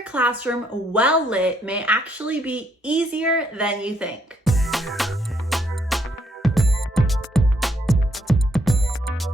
your classroom well lit may actually be easier than you think.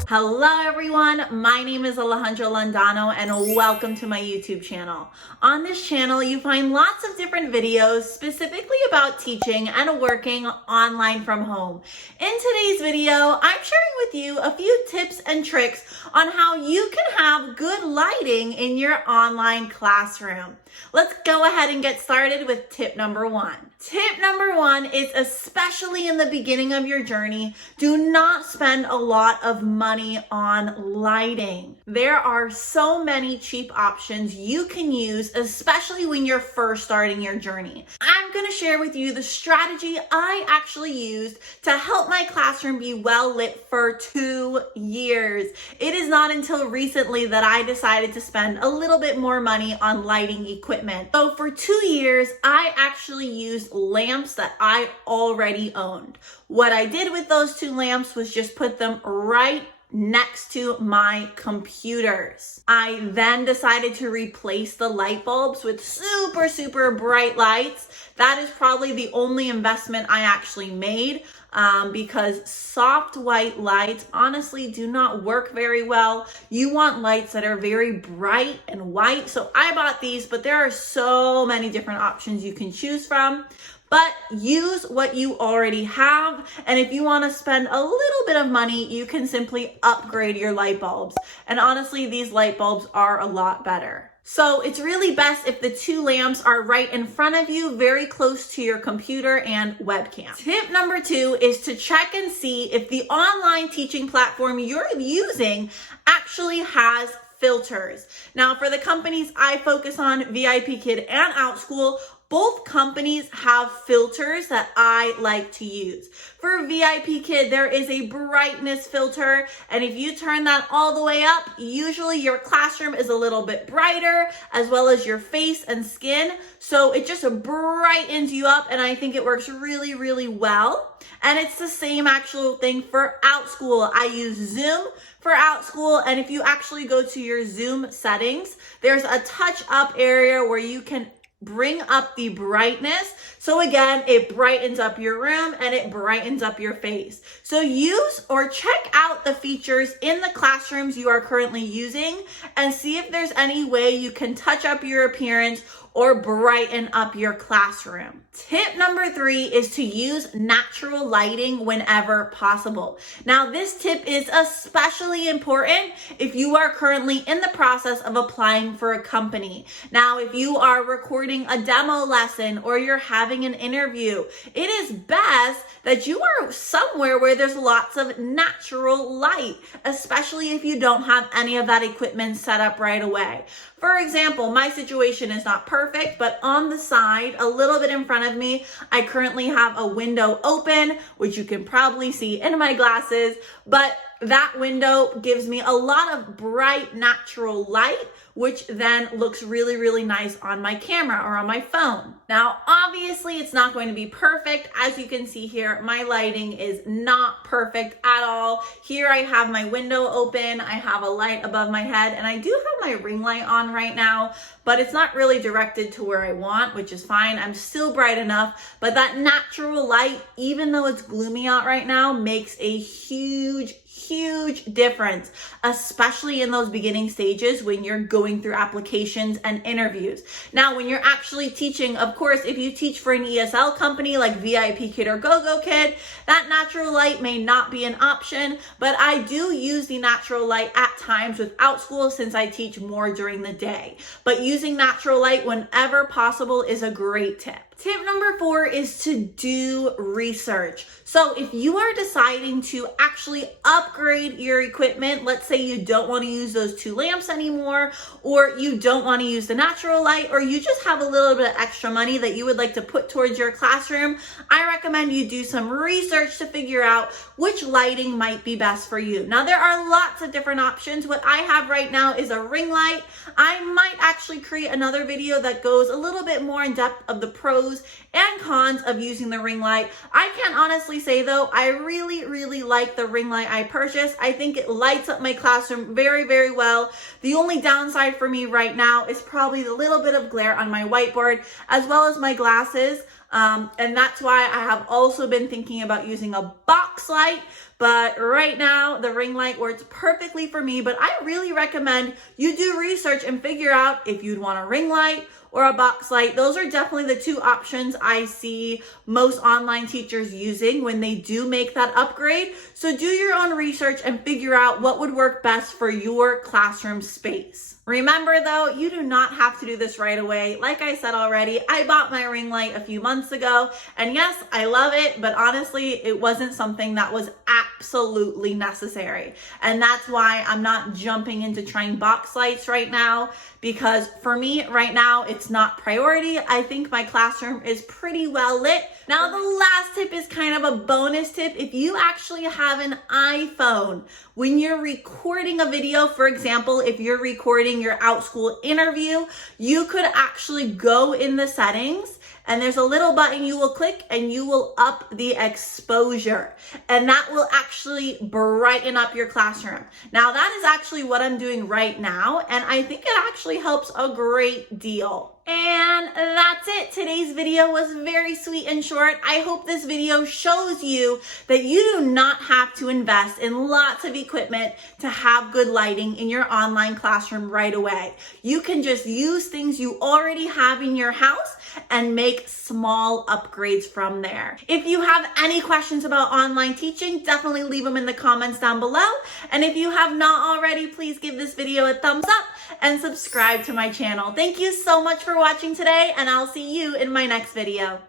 Hello everyone, my name is Alejandra Landano and welcome to my YouTube channel. On this channel, you find lots of different videos specifically about teaching and working online from home. In today's video, I'm sharing with you a few tips and tricks on how you can have good lighting in your online classroom. Let's go ahead and get started with tip number one. Tip number one is, especially in the beginning of your journey, do not spend a lot of money on lighting. There are so many cheap options you can use, especially when you're first starting your journey. I'm going to share with you the strategy I actually used to help my classroom be well lit for 2 years. It is not until recently that I decided to spend a little bit more money on lighting equipment. So for 2 years, I actually used lamps that I already owned. What I did with those 2 lamps was just put them right next to my computers. I then decided to replace the light bulbs with super bright lights. That is probably the only investment I actually made because soft white lights honestly do not work very well. You want lights that are very bright and white. So I bought these, but there are so many different options you can choose from. But use what you already have. And if you want to spend a little bit of money, you can simply upgrade your light bulbs. And honestly, these light bulbs are a lot better. So it's really best if the 2 lamps are right in front of you, very close to your computer and webcam. Tip number 2 is to check and see if the online teaching platform you're using actually has filters. Now, for the companies I focus on, VIPKid and Outschool, both companies have filters that I like to use. For VIPKid, there is a brightness filter, and if you turn that all the way up, usually your classroom is a little bit brighter, as well as your face and skin. So it just brightens you up, and I think it works really well. And it's the same actual thing for Outschool. I use Zoom for Outschool, and if you actually go to your Zoom settings, there's a touch up area where you can bring up the brightness. So again, it brightens up your room and it brightens up your face. So use or check out the features in the classrooms you are currently using and see if there's any way you can touch up your appearance or brighten up your classroom. Tip number 3 is to use natural lighting whenever possible. Now, this tip is especially important if you are currently in the process of applying for a company. Now, if you are recording a demo lesson or you're having an interview, it is best that you are somewhere where there's lots of natural light, especially if you don't have any of that equipment set up right away. For example, my situation is not perfect, but on the side, a little bit in front of me, I currently have a window open, which you can probably see in my glasses, but that window gives me a lot of bright natural light, which then looks really nice on my camera or on my phone. Now, obviously, it's not going to be perfect. As you can see here, my lighting is not perfect at all. Here I have my window open, I have a light above my head, and I do have my ring light on right now, but it's not really directed to where I want, which is fine. I'm still bright enough, but that natural light, even though it's gloomy out right now, makes a huge difference, especially in those beginning stages when you're going through applications and interviews. Now, when you're actually teaching, of course, if you teach for an ESL company like VIPKid or GOGOKID, that natural light may not be an option, but I do use the natural light at times with Outschool since I teach more during the day. But using natural light whenever possible is a great tip. Tip number 4 is to do research. So if you are deciding to actually upgrade your equipment, let's say you don't want to use those 2 lamps anymore, or you don't want to use the natural light, or you just have a little bit of extra money that you would like to put towards your classroom, I recommend you do some research to figure out which lighting might be best for you. Now, there are lots of different options. What I have right now is a ring light. I might actually create another video that goes a little bit more in depth of the pros pros and cons of using the ring light. I can honestly say though, I really like the ring light I purchased. I think it lights up my classroom very well. The only downside for me right now is probably the little bit of glare on my whiteboard as well as my glasses. And that's why I have also been thinking about using a box light. But right now, the ring light works perfectly for me. But I really recommend you do research and figure out if you'd want a ring light or a box light. Those are definitely the two options I see most online teachers using when they do make that upgrade. So do your own research and figure out what would work best for your classroom space. Remember though, you do not have to do this right away. Like I said already, I bought my ring light a few months ago, and yes, I love it, but honestly, it wasn't something that was absolutely necessary. And that's why I'm not jumping into trying box lights right now, because for me right now, it's not priority. I think my classroom is pretty well lit. Now, the last tip is kind of a bonus tip. If you actually have an iPhone, when you're recording a video, for example, if you're recording your Outschool interview, you could actually go in the settings and there's a little button you will click and you will up the exposure, and that will actually brighten up your classroom. Now that is actually what I'm doing right now, and I think it actually helps a great deal. And that's it. Today's video was very sweet and short. I hope this video shows you that you do not have to invest in lots of equipment to have good lighting in your online classroom right away. You can just use things you already have in your house and make small upgrades from there. If you have any questions about online teaching, definitely leave them in the comments down below. And if you have not already, please give this video a thumbs up and subscribe to my channel. Thank you so much for watching today, and I'll see you in my next video.